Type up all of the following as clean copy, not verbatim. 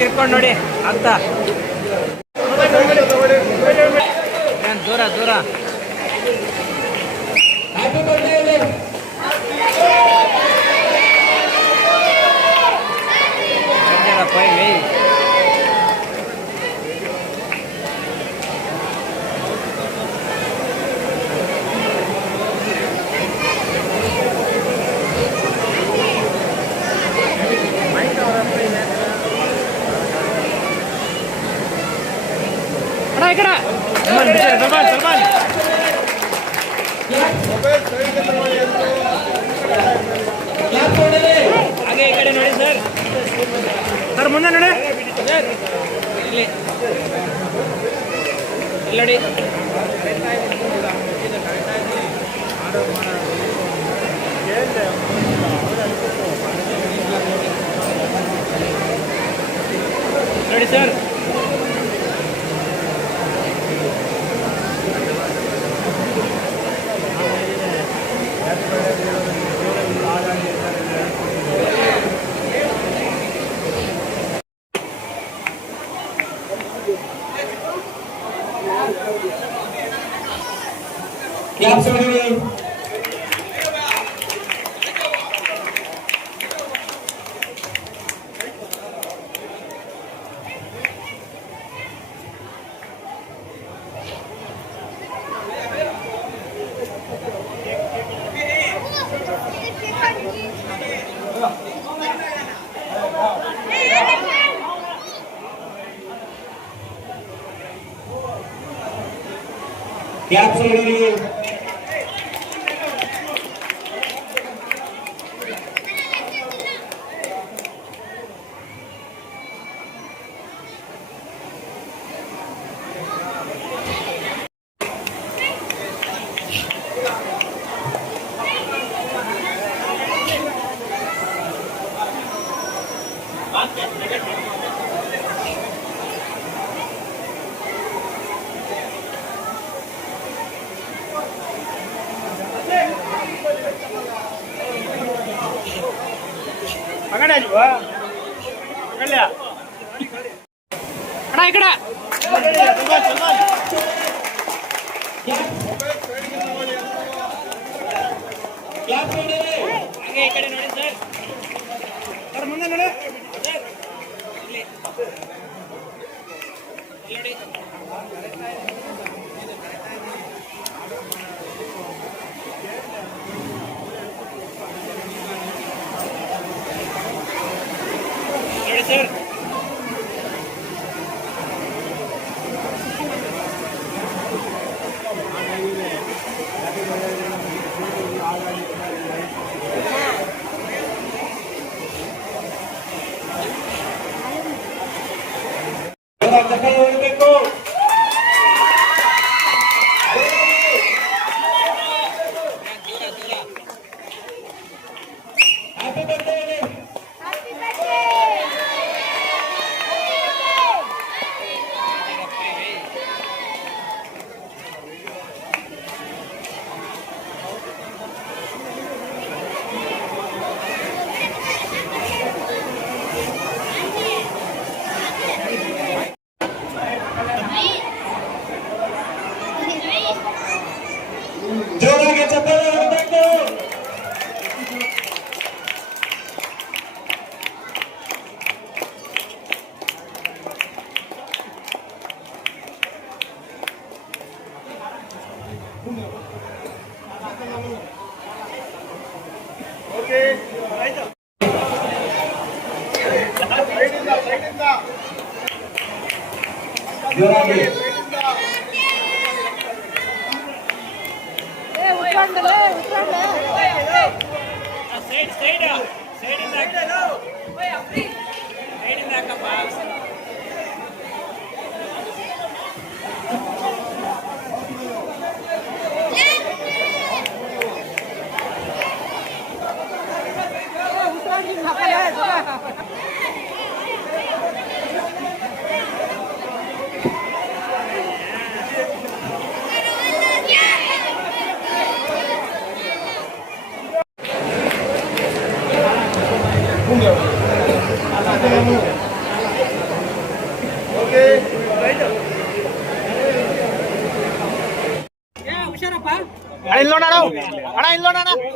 ತಿರ್ಕೊಂಡು ನೋಡಿ ಅಂತ ದೂರ ದೂರ ఇక్కడ సల్మాన్ సల్మాన్ ಹಾಗೆ ಈ ಕಡೆ ನೋಡಿ ಸರ್ ಸರ್ ಮುಂದೆ ನೋಡಿ ಸರ್ ಇಲ್ಲಿ ನೋಡಿ ನೋಡಿ sir Clap somebody. Clap somebody. ಅಣ್ಣ ಈ ಕಡೆ ಹಾಗೆ ಈ ಕಡೆ ನೋಡಿ ಸರ್ ಸರ್ ಮುಂದೆ ನೋಡಿ ಸರ್ ಇಲ್ಲಿ ನೋಡಿ ಸರ್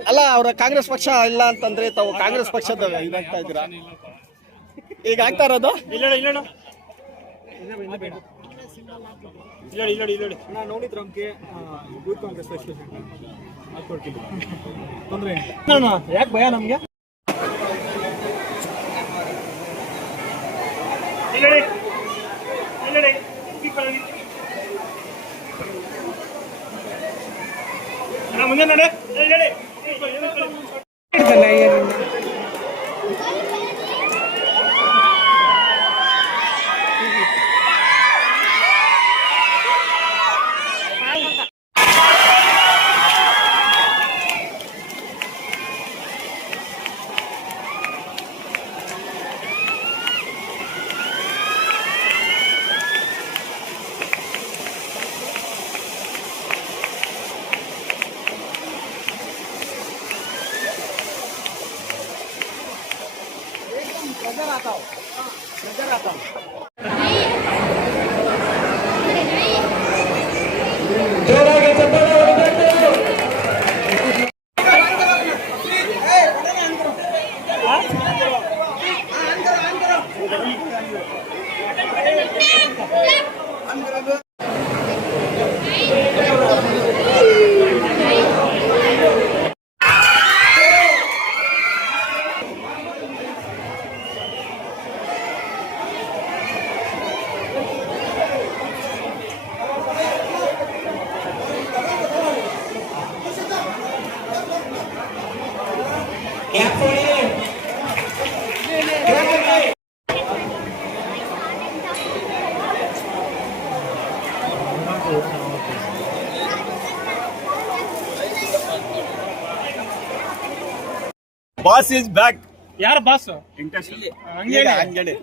ಅಲ್ಲ ಅವರ ಕಾಂಗ್ರೆಸ್ ಪಕ್ಷ ಇಲ್ಲ ಅಂತಂದ್ರೆ ತಾವು ಕಾಂಗ್ರೆಸ್ ಪಕ್ಷದ ಇದಾಗ್ತಾ ಇದ್ದೀರಾ ಈಗ ಆಗ್ತಾ ಇರೋದು ನೋಡಿದ್ರಮ್ಗೆ ಯೂತ್ ಕಾಂಗ್ರೆಸ್ ತೊಂದ್ರೆ ಯಾಕೆ ಭಯ ನಮ್ಗೆ ಮುಂದೆ ನೋಡಿ ಜೋರಾಗಿ ಚಪ್ಪಾಳೆ ಹೊಡಿಬೇಕು. ಕ್ಲಾಪ್ ಹೊಡಿ. ಬಾಸ್ ಇಸ್ ಬ್ಯಾಕ್ ಯಾರ ಬಾಸ್ ಹಂಗೇಳಿ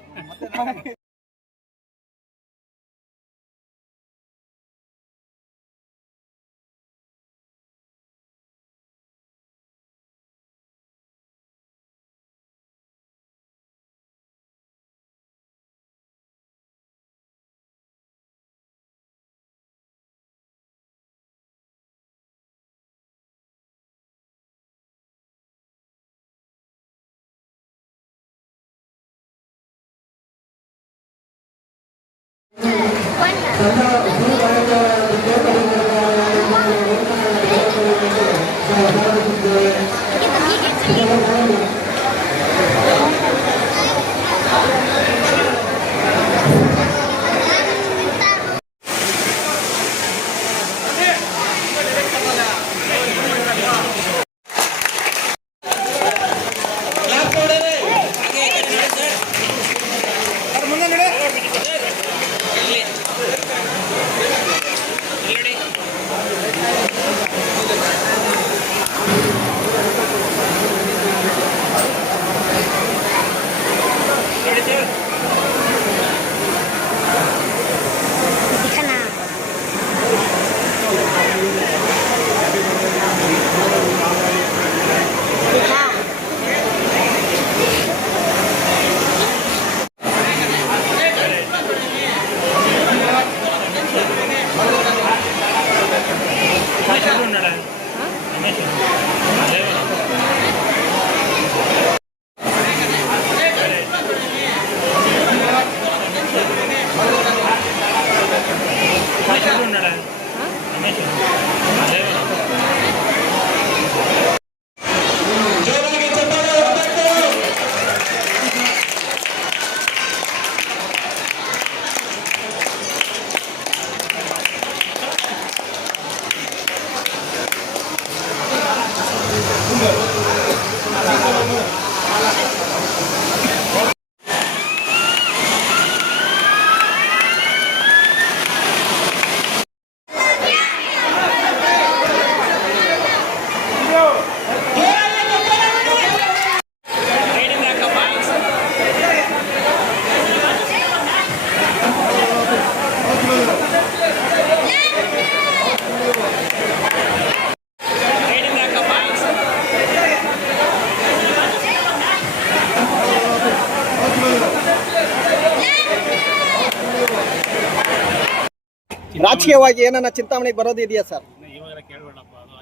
ರಾಜಕೀಯವಾಗಿ ಏನನ್ನ ಚಿಂತಾಮಣೆಗೆ ಬರೋದಿದೆಯಾ ಸರ್? ಇವಾಗ ಕೇಳಬೇಡಪ್ಪ, ಅದು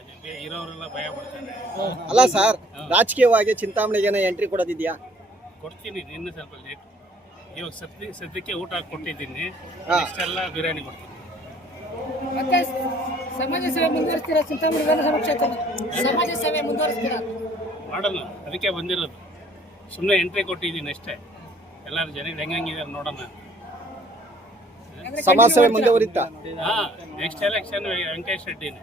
ಇರೋರೆಲ್ಲ ಭಯ ಪಡ್ತಾರೆ. ಅಲ್ಲ ಸರ್, ರಾಜಕೀಯವಾಗಿ ಚಿಂತಾಮಣಿಗೆ ಏನೋ ಎಂಟ್ರಿ ಕೊಡೋದಿದೆಯಾ? ಕೊಡ್ತೀನಿ, ಇನ್ನು ಸ್ವಲ್ಪ ಲೇಟ್. ಇವಾಗ ಸದ್ಯಕ್ಕೆ ಊಟ ಕೊಟ್ಟಿದ್ದೀನಿ, ಹಾ. ಇಷ್ಟೆಲ್ಲ ಬಿರಿಯಾನಿ ಕೊಡ್ತೀನಿ. ಮತ್ತೆ ಸಮಾಜ ಸೇವೆ ಮುಂದುವರಿಸ್ತೀರಾ? ಚಿಂತಾಮಣಿ ವಿಧಾನಸಭಾ ಕ್ಷೇತ್ರ ಸಮಾಜ ಸೇವೆ ಮುಂದುವರಿಸ್ತೀರಾ? ಮಾಡೋಣ, ಅದಕ್ಕೆ ಬಂದಿರೋದು. ಸುಮ್ಮನೆ ಎಂಟ್ರಿ ಕೊಟ್ಟಿದ್ದೀನಿ ಅಷ್ಟೇ. ಎಲ್ಲರೂ ಜನಗಳು ಹೆಂಗಿದ್ದಾರೆ ನೋಡೋಣ. ಸಮಾಜ ಸೇವೆ ಮುಂದುವರಿತಾ? ಹಾಂ, ನೆಕ್ಸ್ಟ್ ಎಲೆಕ್ಷನ್ ವೆಂಕಟೇಶ್ ರೆಡ್ಡಿನೇ.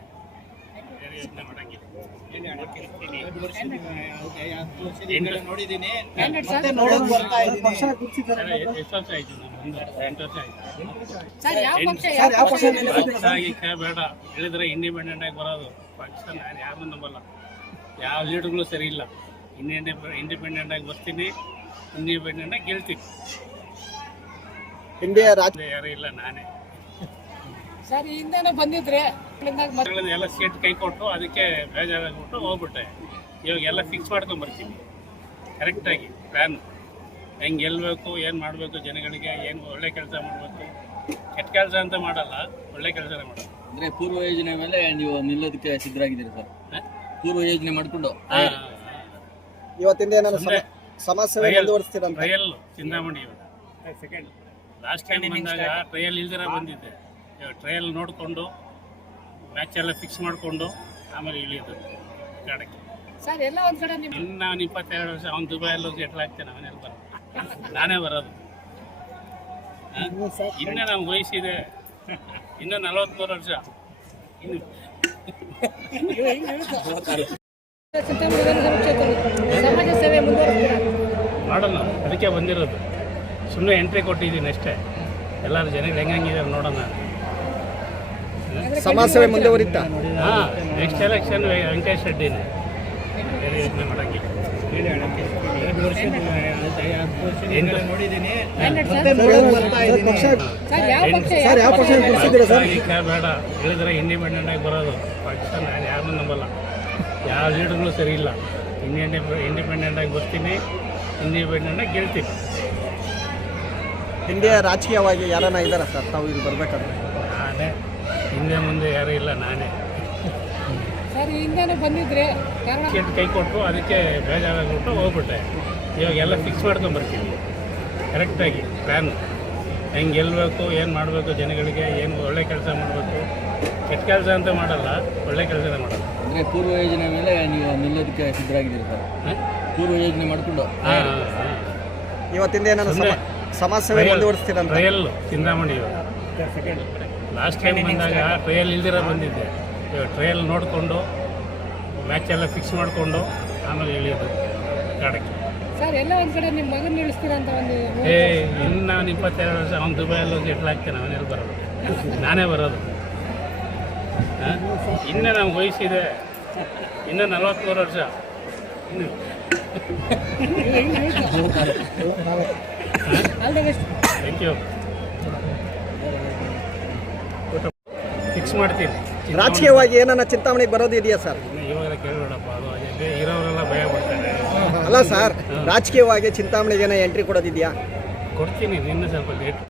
ಬೇರೆ ಯೋಚನೆ ಮಾಡಂಗಿಲ್ಲ. ನೋಡಿದ್ದೀನಿ. Candidate sir? ಎಷ್ಟು ವರ್ಷ ಆಯ್ತು? ನಾನು 8 ವರ್ಷ ಆಯ್ತು. ಸರ್, ಯಾವ ಪಕ್ಷ ಪಕ್ಷ ಬೇಡ ಹೇಳಿದ್ರೆ ಇಂಡಿಪೆಂಡೆಂಟ್ ಆಗಿ ಬರೋದು. ಪಕ್ಷ ನಾನು ಯಾರನ್ನೂ ನಂಬಲ್ಲ, ಯಾವ ಲೀಡರ್ಗಳು ಸರಿ ಇಲ್ಲ. ಇಂಡಿಪೆಂಡೆಂಟ್ ಆಗಿ ಬರ್ತೀನಿ, ಇಂಡಿಪೆಂಡೆಂಟ್ ಆಗಿ ಗೆಲ್ತೀನಿ. ಇಂಡಿಯಾ ರಾಜ ಯಾರು ಇಲ್ಲ, ನಾನೇ. ಸರ್, ಈ ಹಿಂದೆನೂ ಬಂದಿದ್ರೆ ಮಕ್ಕಳನ್ನ ಎಲ್ಲ ಸೀಟ್ ಕೈ ಕೊಟ್ಟು ಅದಕ್ಕೆ ಬೇಜಾರಾಗ್ಬಿಟ್ಟು ಹೋಗ್ಬಿಟ್ಟೆ. ಇವಾಗ ಎಲ್ಲ ಫಿಕ್ಸ್ ಮಾಡ್ಕೊಂಡು ಬರ್ತೀನಿ ಕರೆಕ್ಟಾಗಿ. ಪ್ಲ್ಯಾನ್ ಹೆಂಗೆ ಗೆಲ್ಲಬೇಕು, ಏನು ಮಾಡಬೇಕು, ಜನಗಳಿಗೆ ಏನು ಒಳ್ಳೆ ಕೆಲಸ ಮಾಡಬೇಕು. ಕೆಟ್ಟ ಕೆಲಸ ಅಂತ ಮಾಡಲ್ಲ, ಒಳ್ಳೆ ಕೆಲಸನೇ ಮಾಡೋದು. ಅಂದ್ರೆ ಪೂರ್ವ ಯೋಜನೆ ಮೇಲೆ ನೀವು ನಿಲ್ಲೋದಕ್ಕೆ ಸಿದ್ಧರಾಗಿದ್ದೀರಿ ಸರ್? ಪೂರ್ವ ಯೋಜನೆ ಮಾಡಿಕೊಂಡು ಇವತ್ತಿಂದ ಏನಾದ್ರು ಸಮಾಜ ಸೇವೆ ಮುಂದುವರಿಸ್ತೀರಂತ? ಟ್ರಯಲ್ ಚಿಂತಾಮಣಿ ಇವಾಗ ಲಾಸ್ಟ್ ಟೈಮ್ ಬಂದಾಗ ಟ್ರಯಲ್ ಇಲ್ದಿರ ಬಂದಿದ್ದೆ. ಇವಾಗ ಟ್ರಯಲ್ ನೋಡಿಕೊಂಡು ಮ್ಯಾಚ್ ಎಲ್ಲ ಫಿಕ್ಸ್ ಮಾಡಿಕೊಂಡು ಆಮೇಲೆ ಇಳಿಯೋದು ಗಾಡಕ್ಕೆ. ಸರ್, ಎಲ್ಲ ಒಂದ್ ಕಡೆ ನಿಮ್ ಇನ್ನು ನಾನು 22 ವರ್ಷ ಅವ್ನು ದುಬೈಯಲ್ಲಿ ಹೋಗಿ ಸೆಟ್ಲ್ ಆಗ್ತೇನೆ. ಅವನೆಲ್ಲ ಬರೋದು, ನಾನೇ ಬರೋದು. ಇನ್ನೂ ನಮ್ಗೆ ವಯಸ್ಸಿದೆ, ಇನ್ನೂ 43 ವರ್ಷ. ಇನ್ನು ಚಿಂತಾಮಣಿ ವಿಧಾನಸಭಾ ಕ್ಷೇತ್ರ ಸಮಾಜ ಸೇವೆ ಮುಂದುವರಿಸ್ತೀರಾ? ಮಾಡೋಣ, ಅದಕ್ಕೆ ಬಂದಿರೋದು. ಸುಮ್ಮನೆ ಎಂಟ್ರಿ ಕೊಟ್ಟಿದ್ದೀನಿ ಅಷ್ಟೇ. ಎಲ್ಲರೂ ಜನಗಳು ಹೆಂಗಿದ್ದಾರೆ ನೋಡೋಣ. ಸಮಾಜ ಸೇವೆ ಮುಂದುವರಿತಾ? ಹಾಂ, ನೆಕ್ಸ್ಟ್ ಎಲೆಕ್ಷನ್ ವೆಂಕಟೇಶ್ ರೆಡ್ಡಿನೇ. ಬೇರೆ ಯೋಚನೆ ಮಾಡಂಗಿಲ್ಲ. ನೋಡಿದ್ದೀನಿ. Candidate sir? ಸರ್, ಯಾವ ಪಕ್ಷ ಬೇಡ ಹೇಳಿದ್ರೆ ಇಂಡಿಪೆಂಡೆಂಟ್ ಆಗಿ ಬರೋದು. ಪಕ್ಷ ನಾನು ಯಾರನ್ನೂ ನಂಬಲ್ಲ, ಯಾವ ಲೀಡರ್ಗಳು ಸರಿ ಇಲ್ಲ. ಇಂಡಿಪೆಂಡೆಂಟ್ ಆಗಿ ಬರ್ತೀನಿ, ಇಂಡಿಪೆಂಡೆಂಟ್ ಆಗಿ ಗೆಲ್ತೀನಿ. ಇಂಡಿಯಾ ರಾಜಕೀಯವಾಗಿ ಯಾರನ್ನ ಇದ್ದಾರ ಸರ್ ತಾವು ಇಲ್ಲಿ ಬರ್ಬೇಕಾದ್ರೆ? ನಾನೇ, ಹಿಂದೆ ಮುಂದೆ ಯಾರೂ ಇಲ್ಲ, ನಾನೇ. ಸರ್, ಈ ಹಿಂದೆನೂ ಬಂದಿದ್ರೆ ಕಾರಣ ಸೀಟ್ ಕೈ ಕೊಟ್ಟು ಅದಕ್ಕೆ ಬೇಜಾರಾಗ್ಬಿಟ್ಟು ಹೋಗ್ಬಿಟ್ಟೆ. ಇವಾಗ ಎಲ್ಲ ಫಿಕ್ಸ್ ಮಾಡ್ಕೊಂಡು ಬರ್ತೀನಿ ಕರೆಕ್ಟಾಗಿ. ಪ್ಲ್ಯಾನ್ ಹೆಂಗೆ ಗೆಲ್ಲಬೇಕು, ಏನು ಮಾಡಬೇಕು, ಜನಗಳಿಗೆ ಏನು ಒಳ್ಳೆ ಕೆಲಸ ಮಾಡಬೇಕು. ಕೆಟ್ಟ ಕೆಲಸ ಅಂತ ಮಾಡಲ್ಲ, ಒಳ್ಳೆ ಕೆಲಸನೇ ಮಾಡೋದು. ಅಂದ್ರೆ ಪೂರ್ವ ಯೋಜನೆ ಮೇಲೆ ನೀವು ನಿಲ್ಲೋದಕ್ಕೆ ಸಿದ್ಧರಾಗಿದ್ದೀರಿ ಸರ್? ಪೂರ್ವ ಯೋಜನೆ ಮಾಡಿಕೊಂಡು ಇವತ್ತಿಂದ ಏನಾದ್ರು ಸಮಾಜ ಸೇವೆ ಮುಂದುವರಿಸ್ತೀರಂತ? ಟ್ರಯಲ್ ಚಿಂತಾಮಣಿ ಇವಾಗ ಲಾಸ್ಟ್ ಟೈಮ್ ಬಂದಾಗ ಟ್ರಯಲ್ ಇಲ್ದಿರ ಬಂದಿದ್ದೆ. ಇವಾಗ ಟ್ರಯಲ್ ನೋಡಿಕೊಂಡು ಮ್ಯಾಚ್ ಎಲ್ಲ ಫಿಕ್ಸ್ ಮಾಡಿಕೊಂಡು ಆಮೇಲೆ ಇಳಿಯೋದು ಗಾಡಕ್ಕೆ. ಸರ್, ಎಲ್ಲ ಒಂದ್ ಕಡೆ ನಿಮ್ಮ ಮಗನ ನಿಲ್ಲಿಸ್ತೀರಾ ಅಂತ ಒಂದು ಇನ್ನು ನಾನು 22 ವರ್ಷ ಅವ್ನು ದುಬೈಯಲ್ಲಿ ಹೋಗಿ ಸೆಟ್ಲ್ ಆಗ್ತೇನೆ. ಅವನೆಲ್ಲ ಬರೋದು, ನಾನೇ ಬರೋದು. ಇನ್ನೂ ನಮ್ಗೆ ವಯಸ್ಸಿದೆ, ಇನ್ನೂ 43 ವರ್ಷ. ಇನ್ನು all the best. Thank you. Fix ಮಾಡ್ತೀನಿ. ರಾಜಕೀಯವಾಗಿ ಏನನ್ನ ಚಿಂತಾಮಣಿಗೆ ಬರೋದಿದೆಯಾ ಸರ್? ಇವಾಗ ಕೇಳಬೇಡಪ್ಪ, ಅದು ಇರೋರೆಲ್ಲ ಭಯ ಪಡ್ತಾರೆ. ಅಲ್ಲ ಸರ್, ರಾಜಕೀಯವಾಗಿ ಚಿಂತಾಮಣಿಗೆ ಏನೋ ಎಂಟ್ರಿ ಕೊಡೋದಿದೆಯಾ? ಕೊಡ್ತೀನಿ, ಇನ್ನೂ ಸ್ವಲ್ಪ ಲೇಟ್.